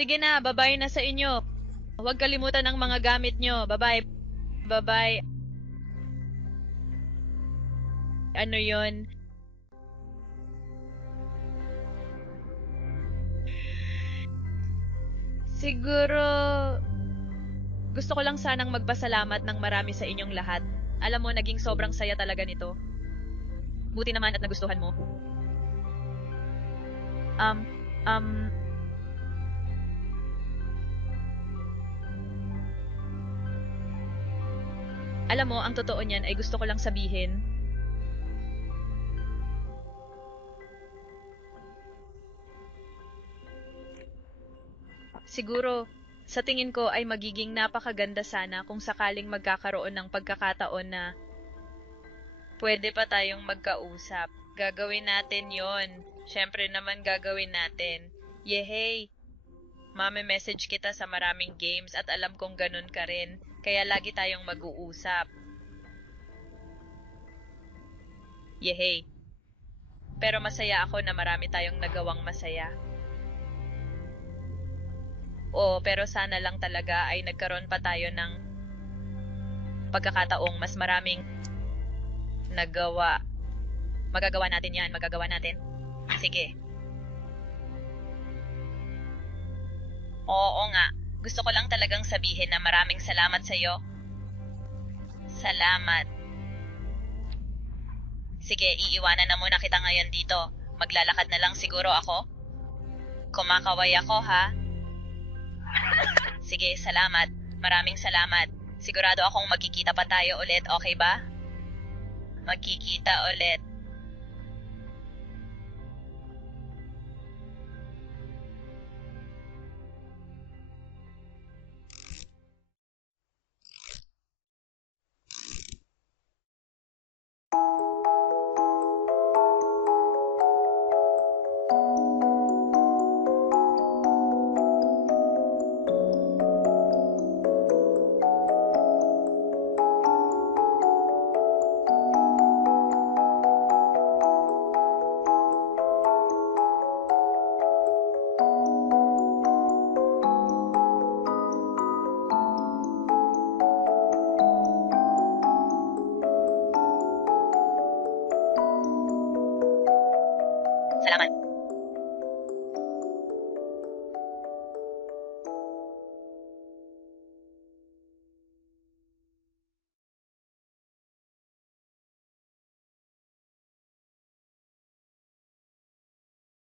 Sige na, babay na sa inyo. Huwag kalimutan ang mga gamit nyo. Bye-bye. Bye-bye. Ano yon? Siguro, gusto ko lang sanang magpasalamat ng marami sa inyong lahat. Alam mo, naging sobrang saya talaga nito. Buti naman at nagustuhan mo. Um, um, Alam mo, ang totoo niyan ay gusto ko lang sabihin. Siguro, sa tingin ko ay magiging napakaganda sana kung sakaling magkakaroon ng pagkakataon na pwede pa tayong magkausap. Gagawin natin yon. Siyempre naman gagawin natin. Yehey! Mame-message kita sa maraming games at alam kong ganun ka rin. Kaya lagi tayong mag-uusap. Yehey! Pero masaya ako na marami tayong nagawang masaya. Oo, pero sana lang talaga ay nagkaroon pa tayo ng pagkakataong mas maraming nagawa. Magagawa natin yan, magagawa natin. Sige. Oo nga. Gusto ko lang talagang sabihin na maraming salamat sa'yo. Salamat. Sige, iiwanan na muna kita ngayon dito. Maglalakad na lang siguro ako. Kumakaway ako, ha? Sige, salamat. Maraming salamat. Sigurado akong magkikita pa tayo ulit, okay ba? Magkikita ulit.